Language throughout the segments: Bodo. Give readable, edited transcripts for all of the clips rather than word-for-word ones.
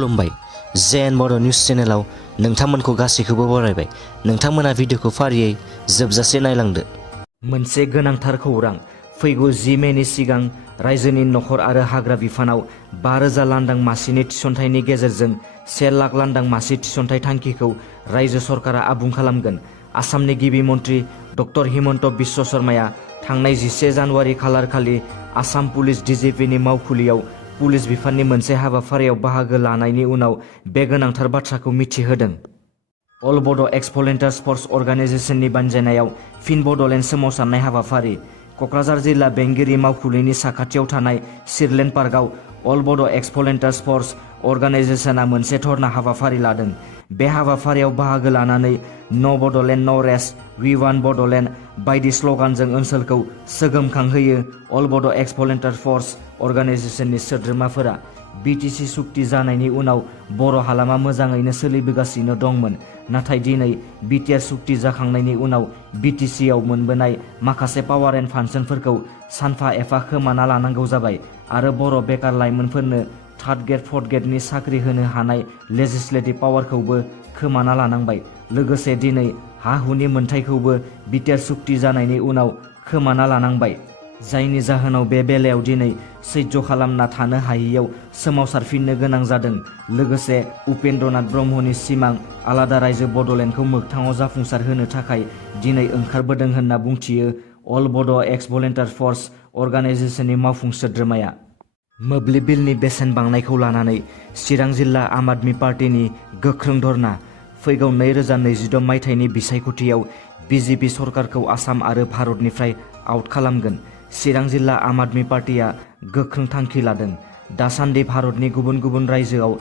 खुलुमबाय जेन बर' निउज चेनेलाव नोंथांमोनखौ गासैखौबो बरायबाय। नोंथांमोना भिडिअखौ फारियै जोबजासे नायलांदो। मोनसे गोनांथार खौरां, फैगौ 10 मेनि सिगां रायजोनि नख'र आरो हाग्रा बिफानाव 5,000 लांदां मासिनि थिसनथाइनि गेजेरजों 1 लाख लांदां मासि थिसनथाइ थांखिखौ रायजो सरकारा आबुं खालामगोन। आसामनि गिबि मन्त्रि डक्टर हिमन्त बिश्व शर्माया थांनाय 11 जानुवारि खालारखालि आसाम पुलिस डिजिपिनि मावखुलियाव पुलिस बिफाननि मोनसे हाबाफारियाव बाहागो लानायनि उनाव बे गोनांथार बाथ्राखौ मिथिहोदों। अल बड' एक्स-भलन्टियार्स फर्स अर्गानाइजेसननि बानजायनायाव फिन बड'लेण्ड सोमावसारनाय हाबाफारि। क'क्राझार जिल्ला बेंगिरि मावखुलिनि साखाथियाव थानाय सिरलेन्ड पार्कआव अल बड' एक्स-भलन्टियार्स फर्स अर्गानाइजेसना मोनसे धर्ना हाबाफारि लादों। बे हाबाफारियाव बाहागो लानानै न' बड'लेण्ड न' रेस्ट, वी वान बड'लेण्ड बायदि स्ल'गानजों ओनसोलखौ सोगोमखांहोयो अल बड' एक्स-भलन्टियार्स फर्स अर्गानाइजेसननि सोद्रोमाफोरा। बिटिसि सुक्ति जानायनि उनाव बर' हालामा मोजाङैनो सोलिबोगासिनो दंमोन, नाथाय दिनै बिटिआर सुक्ति जाखांनायनि उनाव बिटिसिआव मोनबोनाय माखासे पावार एन्ड फांसनफोरखौ सानफा एफा खोमाना लानांगौ जाबाय आरो बर' बेकार लाइमोनफोरनो थार्ड ग्रेड फर्थ ग्रेडनि साख्रि होनो हानाय लेजिस्लेटिभ पावारखौबो खोमाना लानांबाय। लोगोसे दिनै हा-हुनि मोनथायखौबो बिटिआर सुक्ति जानायनि उनाव खोमाना लानांबाय, जायनि जाहोनाव बे बेलायाव दिनै सैज्य खालामना थानो हायैयाव सोमावसारफिननो गोनां जादों। लोगोसे उपेन्द्रनाथ ब्रह्मनि सिमां आलादा रायजो बड'लेण्डखौ मोगथाङाव जाफुंसार होनो थाखाय दिनै ओंखारबोदों होनना बुंथियो अल बड' एक्स-भलन्टियार्स फर्स अर्गानाइजेसननि मावफुं सोद्रोमाया। मोब्लिब बिलनि बेसेन बांनायखौ लानानै चिरां जिल्ला आम आदमी पार्टीनि गोख्रों धर्ना। फैगौ 2026 मायथाइनि बिसायख'थियाव बिजेपि सरकारखौ आसाम आरो भारतनिफ्राय आउट खालामगोन। चिरां जिल्ला आम आदमी पार्टीआ गोख्रों थांखि लादों। दासान्दि भारतनि गुबुन गुबुन रायजोआव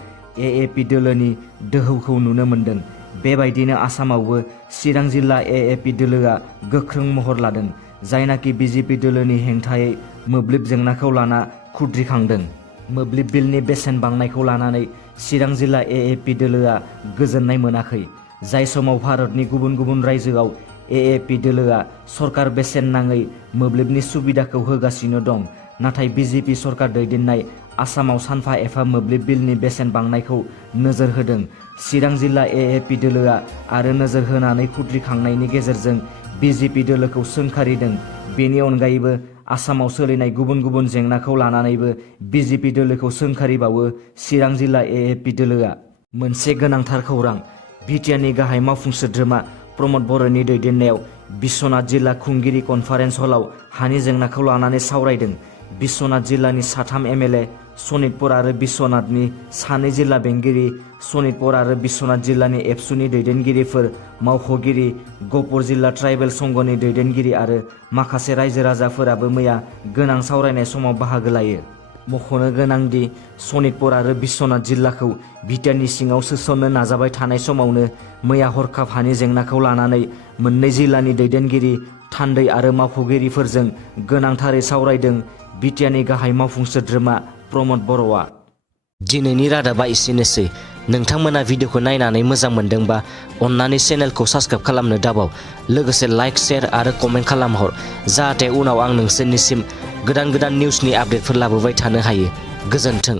एएपि दोलोनि दोहौखौ नुनो मोन्दों। बेबायदिनो आसामावबो चिरां जिल्ला एएपि दोलोआ गोख्रों महर लादों, जायनाखि बिजेपि दोलोनि हेंथायै मोब्लिब जेंनाखौ लाना खुद्रिखांदों। मोब्लिब बिलनि बेसेन बांनायखौ लानानै चिरां जिल्ला एएपि दोलोआ गोजोननाय मोनाखै। जाय समाव भारतनि गुबुन गुबुन रायजोआव एएपि दोलोआ सरकार बेसेन नाङै मोब्लिबनि सुबिदाखौ होगासिनो दं, नाथाय बिजेपि सरकार दैदेननाय आसामाव सानफा एफा मोब्लिब बिलनि बेसेन बांनायखौ नोजोर होदों। चिरां जिल्ला एएपि दोलोआ आरो नोजोर होनानै खुद्रिखांनायनि गेजेरजों बिजेपि दोलोखौ सोंखारिदों। बेनि अनगायैबो आसामाव सोलिनाय गुबुन गुबुन जेंनाखौ लानानैबो बिजेपि दोलोखौ सोंखारिबावो चिरां जिल्ला एएपि दोलोआ। मोनसे गोनांथार खौरां, बिटिआरनि गाहाय मावफुं सोद्रोमा प्रमद बर'नि दैदेननायाव बिश्वनाथ जिल्ला खुंगिरि कनफारेन्स हलाव हानि जेंनाखौ लानानै सावरायदों। बिश्वनाथ जिल्लानि 3 एमएलए, सनितपुर आरो बिश्वनाथनि 2 जिल्ला बेंगिरि, सनितपुर आरो बिश्वनाथ जिल्लानि एबसुनि दैदेनगिरिफोर, मावख'गिरि, गहपुर जिल्ला ट्राइबेल संघनि दैदेनगिरि आरो माखासे रायजो राजाफोराबो मैया गोनां सावरायनाय समाव बाहागो लायो। मख'नो गोनांदि सनितपुर आरो बिश्वनाथ जिल्लाखौ बिटिआरनि सिङाव सोसननो नाजाबाय थानाय समावनो मैया हरखाब हानि जेंनाखौ लानानै मोननै जिल्लानि दैदेनगिरि, थान्दै आरो मावख'गिरिफोरजों गोनांथारै सावरायदों बिटिआरनि गाहाय मावफुं सोद्रोमा प्रमद बर'आ। दिनैनि रादाबा एसेनोसै। नोंथांमोना भिडिअखौ नायनानै मोजां मोनदोंबा अन्नानै चेनेलखौ साबस्क्राइब खालामनो दाबाव। लोगोसे लाइक, शेयार आरो कमेन्ट खालामहर, जाहाथे उनाव आं नोंसोरनिसिम गोदान गोदान निउसनि आपडेटफोर लाबोबाय थानो हायो। गोजोन्थों।